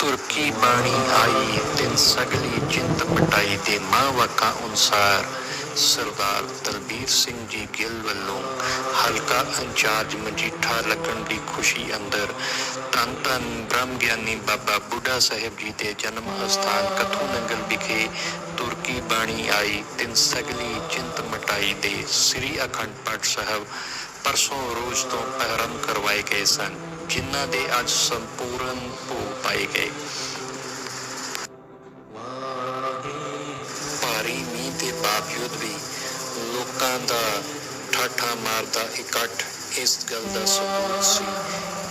ਤੁਰਕੀ ਬਾਣੀ ਆਈ ਤਿੰਨ ਸਗਲੀ ਚਿੰਤ ਪਟਾਈ ਦੇ ਮਾਂ ਅਨੁਸਾਰ। ਸਰਦਾਰ ਦਲਬੀਰ ਸਿੰਘ ਜੀ ਗਿੱਲ ਵੱਲੋਂ ਹਲਕਾ ਇੰਚਾਰਜ ਮਜੀਠਾ ਲੱਗਣ ਦੀ ਖੁਸ਼ੀ ਅੰਦਰ ਧੰਨ ਧੰਨ ਬ੍ਰਹਮ ਗਿਆਨੀ ਬਾਬਾ ਬੁੱਢਾ ਸਾਹਿਬ ਜੀ ਦੇ ਜਨਮ ਅਸਥਾਨ ਕਥੂ ਨੰਗਲ ਵਿਖੇ ਤੁਰਕੀ ਬਾਣੀ ਆਈ, ਤਿੰਨ ਸਗਲੀ ਚਿੰਤ ਮਟਾਈ ਦੇ ਸ੍ਰੀ ਅਖੰਡ ਪਾਠ ਸਾਹਿਬ ਪਰਸੋਂ ਰੋਜ਼ ਤੋਂ ਪ੍ਰਾਰੰਭ ਕਰਵਾਏ ਗਏ ਸਨ, ਜਿਨ੍ਹਾਂ ਦੇ ਅੱਜ ਸੰਪੂਰਨ ਭੋਗ ਪਾਏ ਗਏ। ਭਾਰੀ ਮੀਂਹ ਦੇ ਬਾਵਜੂਦ ਵੀ ਲੋਕਾਂ ਦਾ ਠਾਠਾ ਮਾਰਦਾ ਇਕੱਠ, ਇਸ ਗੱਲ ਦਾ ਸਬੂਤ ਸੀ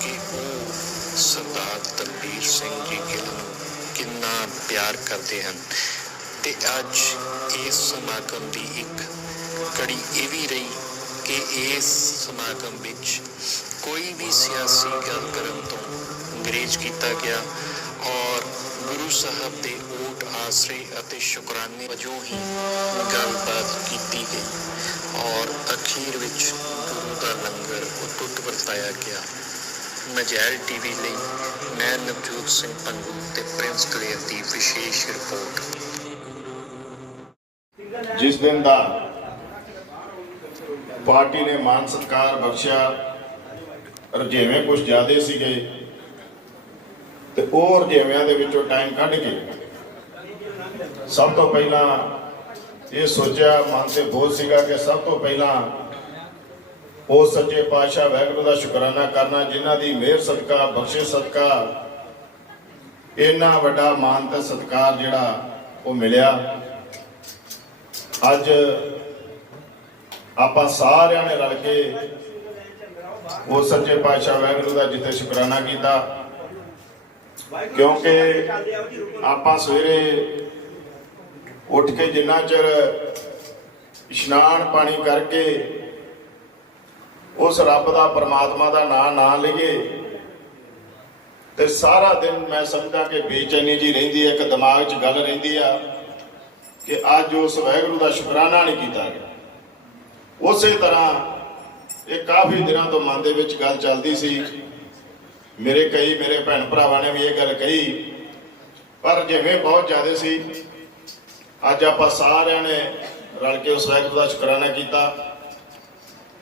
ਕਿ ਉਹ ਸਰਦਾਰ ਦਲਬੀਰ ਸਿੰਘ ਜੀ ਗਿੱਲ ਨੂੰ ਕਿੰਨਾ ਪਿਆਰ ਕਰਦੇ ਹਨ। ਤੇ ਅੱਜ ਇਸ ਸਮਾਗਮ ਦੀ ਇੱਕ ਕੜੀ ਇਹ ਵੀ ਰਹੀ ਕਿ ਇਸ ਸਮਾਗਮ ਵਿੱਚ ਕੋਈ ਵੀ ਸਿਆਸੀ ਗੱਲ ਕਰਨ ਤੋਂ ਅੰਗਰੇਜ਼ ਕੀਤਾ ਗਿਆ ਔਰ ਗੁਰੂ ਸਾਹਿਬ ਦੇ ਓਟ ਆਸਰੇ ਅਤੇ ਸ਼ੁਕਰਾਨੇ ਵਜੋਂ ਹੀ ਗੱਲਬਾਤ ਕੀਤੀ ਗਈ ਔਰ ਅਖੀਰ ਵਿੱਚ ਗੁਰੂ ਦਾ ਲੰਗਰ ਉਤੁੱਟ ਵਰਤਾਇਆ ਗਿਆ। ਨਜੈਲ ਟੀਵੀ ਲਈ ਮੈਂ ਨਵਜੋਤ ਸਿੰਘ ਪੰਗੂ ਤੇ ਪ੍ਰਿੰਸ ਕਲੇਰ ਦੀ ਵਿਸ਼ੇਸ਼ ਰਿਪੋਰਟ। ਜਿਸ ਦਿਨ ਦਾ ਪਾਰਟੀ ਨੇ ਮਾਨ ਸਤਕਾਰ ਬਖਸ਼ਿਆ ਰੁਝੇਵੇਂ ਕੁਝ ਜ਼ਿਆਦੇ ਸੀਗੇ, ਤੇ ਉਹ ਰੁਝੇਵਿਆਂ ਦੇ ਵਿੱਚੋਂ ਟਾਈਮ ਕੱਢ ਕੇ ਸਭ ਤੋਂ ਪਹਿਲਾਂ ਇਹ ਸੋਚਿਆ, ਮਨ ਤੇ ਬੋਝ ਸੀਗਾ ਕਿ ਸਭ ਤੋਂ ਪਹਿਲਾਂ ਉਹ ਸੱਚੇ ਪਾਤਸ਼ਾਹ ਵਾਹਿਗੁਰੂ ਦਾ ਸ਼ੁਕਰਾਨਾ ਕਰਨਾ, ਜਿਨ੍ਹਾਂ ਦੀ ਮਿਹਰ ਸਦਕਾ, ਬਖਸ਼ਿਸ਼ ਸਦਕਾ, ਇੰਨਾ ਵੱਡਾ ਮਾਨ ਤੇ ਸਤਕਾਰ ਜਿਹੜਾ ਉਹ ਮਿਲਿਆ। ਅੱਜ ਆਪਾਂ ਸਾਰਿਆਂ ਨੇ ਰਲ ਕੇ ਉਹ ਸੱਚੇ ਪਾਤਸ਼ਾਹ ਵਾਹਿਗੁਰੂ ਦਾ ਜਿੱਥੇ ਸ਼ੁਕਰਾਨਾ ਕੀਤਾ। ਕਿਉਂਕਿ ਆਪਾਂ ਸਵੇਰੇ ਉੱਠ ਕੇ ਜਿੰਨਾ ਚਿਰ ਇਸ਼ਨਾਨ ਪਾਣੀ ਕਰਕੇ ਉਸ ਰੱਬ ਦਾ, ਪਰਮਾਤਮਾ ਦਾ ਨਾਮ ਨਾ ਲਈਏ, ਤੇ ਸਾਰਾ ਦਿਨ ਮੈਂ ਸਮਝਦਾ ਕਿ ਬੇਚੈਨੀ ਜੀ ਰਹਿੰਦੀ ਹੈ, ਇੱਕ ਦਿਮਾਗ 'ਚ ਗੱਲ ਰਹਿੰਦੀ ਆ ਕਿ ਅੱਜ ਉਸ ਵਾਹਿਗੁਰੂ ਦਾ ਸ਼ੁਕਰਾਨਾ ਨਹੀਂ ਕੀਤਾ ਗਿਆ। ਉਸੇ ਤਰ੍ਹਾਂ ਇਹ ਕਾਫੀ ਦਿਨਾਂ ਤੋਂ ਮਨ ਦੇ ਵਿੱਚ ਗੱਲ ਚੱਲਦੀ ਸੀ। ਮੇਰੇ ਕਈ ਮੇਰੇ ਭੈਣ ਭਰਾਵਾਂ ਨੇ ਵੀ ਇਹ ਗੱਲ ਕਹੀ, ਪਰ ਜਿਵੇਂ ਬਹੁਤ ਜ਼ਿਆਦਾ ਸੀ, ਅੱਜ ਆਪਾਂ ਸਾਰਿਆਂ ਨੇ ਰਲ ਕੇ ਉਸ ਵਾਹਿਗੁਰੂ ਦਾ ਸ਼ੁਕਰਾਨਾ ਕੀਤਾ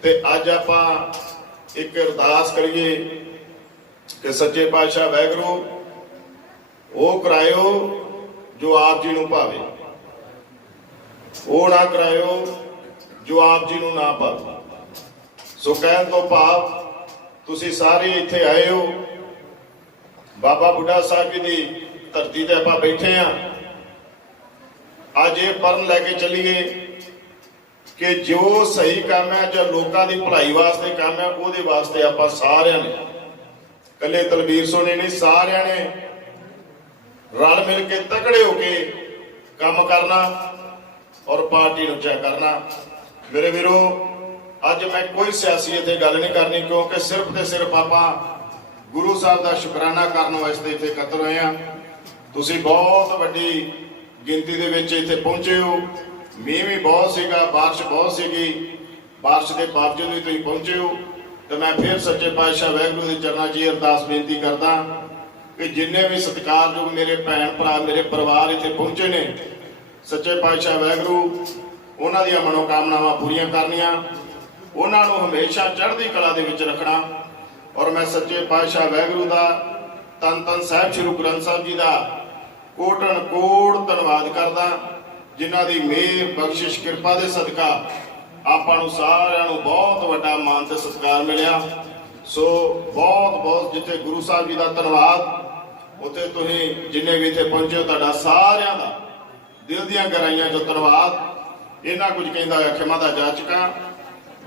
ਤੇ ਅੱਜ ਆਪਾਂ ਇੱਕ ਅਰਦਾਸ ਕਰੀਏ ਕਿ ਸੱਚੇ ਪਾਤਸ਼ਾਹ ਵਾਹਿਗੁਰੂ, ਉਹ ਕਰਾਇਓ ਜੋ ਆਪ ਜੀ ਨੂੰ ਭਾਵੇ। ਉਹ ਨਾ ਕਰਾਇਓ ਜੋ ਆਪ ਜੀ ਨੂੰ ਨਾ ਭਾਵੇ ਸੋ ਕਹਿਣ ਤੋਂ ਭਾਵ, ਤੁਸੀਂ ਸਾਰੇ ਇੱਥੇ ਆਏ ਹੋ। ਬਾਬਾ ਬੁੱਢਾ ਸਾਹਿਬ ਜੀ ਦੀ ਧਰਤੀ ਤੇ ਆਪਾਂ ਬੈਠੇ ਆ ਅੱਜ ਇਹ ਪਰਨ ਲੈ ਕੇ ਚੱਲੀਏ ਕਿ ਜੋ ਸਹੀ ਕੰਮ ਹੈ ਜੋ ਲੋਕਾਂ ਦੀ ਭਲਾਈ ਵਾਸਤੇ ਕੰਮ ਹੈ, ਉਹਦੇ ਵਾਸਤੇ ਆਪਾਂ ਸਾਰਿਆਂ ਨੇ ਕੱਲੇ ਤਲਬੀਰ ਸੋਨੇ ਨਹੀਂ, ਸਾਰਿਆਂ ਨੇ ਰਲ ਮਿਲ ਕੇ ਤਕੜੇ ਹੋ ਕੇ ਕੰਮ ਕਰਨਾ ਔਰ ਪਾਰਟੀ ਨੂੰ ਚੈੱਕ ਕਰਨਾ। ਮੇਰੇ ਵੀਰੋ, ਅੱਜ ਮੈਂ ਕੋਈ ਸਿਆਸੀ ਇੱਥੇ ਗੱਲ ਨਹੀਂ ਕਰਨੀ, ਕਿਉਂਕਿ ਸਿਰਫ ਤੇ ਸਿਰਫ ਆਪਾਂ ਗੁਰੂ ਸਾਹਿਬ ਦਾ ਸ਼ੁਕਰਾਨਾ ਕਰਨ ਵਾਸਤੇ ਇੱਥੇ ਇਕੱਤਰ ਹੋਏ ਆ ਤੁਸੀਂ ਬਹੁਤ ਵੱਡੀ ਗਿਣਤੀ ਦੇ ਵਿੱਚ ਇੱਥੇ ਪਹੁੰਚੇ ਹੋ। ਮੀਂਹ ਵੀ ਬਹੁਤ ਸੀਗਾ, ਬਾਰਿਸ਼ ਬਹੁਤ ਸੀਗੀ। ਬਾਰਿਸ਼ ਦੇ ਬਾਵਜੂਦ ਵੀ ਤੁਸੀਂ ਪਹੁੰਚੇ ਹੋ। ਤੇ ਮੈਂ ਫਿਰ ਸੱਚੇ ਪਾਤਸ਼ਾਹ ਵਾਹਿਗੁਰੂ ਦੇ ਚਰਨਾਂ 'ਚ ਅਰਦਾਸ ਬੇਨਤੀ ਕਰਦਾ ਕਿ ਜਿੰਨੇ ਵੀ ਸਤਿਕਾਰਯੋਗ ਮੇਰੇ ਭੈਣ ਭਰਾ, ਮੇਰੇ ਪਰਿਵਾਰ ਇੱਥੇ ਪਹੁੰਚੇ ਨੇ, ਸੱਚੇ ਪਾਤਸ਼ਾਹ ਵਾਹਿਗੁਰੂ ਉਹਨਾਂ ਦੀਆਂ ਮਨੋਕਾਮਨਾਵਾਂ ਪੂਰੀਆਂ ਕਰਨੀਆਂ, ਉਹਨਾਂ ਨੂੰ ਹਮੇਸ਼ਾ ਚੜ੍ਹਦੀ ਕਲਾ ਦੇ ਵਿੱਚ ਰੱਖਣਾ। ਔਰ ਮੈਂ ਸੱਚੇ ਪਾਤਸ਼ਾਹ ਵਾਹਿਗੁਰੂ ਦਾ ਤਨ ਤਨ ਸਾਹਿਬ ਸ੍ਰੀ ਗੁਰੂ ਗ੍ਰੰਥ ਸਾਹਿਬ ਜੀ ਦਾ ਕੋਟਨ ਕੋਟ ਧੰਨਵਾਦ ਕਰਦਾ, ਜਿਨ੍ਹਾਂ ਦੀ ਮਿਹਰ ਬਖਸ਼ਿਸ਼, ਕਿਰਪਾ ਦੇ ਸਦਕਾ ਆਪਾਂ ਨੂੰ ਸਾਰਿਆਂ ਨੂੰ ਬਹੁਤ ਵੱਡਾ ਮਾਨ ਤੇ ਸਤਿਕਾਰ ਮਿਲਿਆ। ਸੋ ਬਹੁਤ ਬਹੁਤ ਜਿੱਥੇ ਗੁਰੂ ਸਾਹਿਬ ਜੀ ਦਾ ਧੰਨਵਾਦ, ਉੱਥੇ ਤੁਸੀਂ ਜਿੰਨੇ ਵੀ ਇੱਥੇ ਪਹੁੰਚੇ ਹੋ, ਤੁਹਾਡਾ ਸਾਰਿਆਂ ਦਾ ਦਿਲ ਦੀਆਂ ਗਹਿਰਾਈਆਂ ਚੋਂ ਧੰਨਵਾਦ। ਇਹਨਾਂ ਕੁਝ ਕਹਿੰਦਾ ਹੋਇਆ, ਖਿਮਾ ਦਾ ਜਾਚਕਾਂ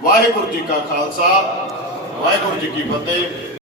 ਵਾਹਿਗੁਰੂ ਜੀ ਕਾ ਖਾਲਸਾ, ਵਾਹਿਗੁਰੂ ਜੀ ਕੀ ਫਤਿਹ।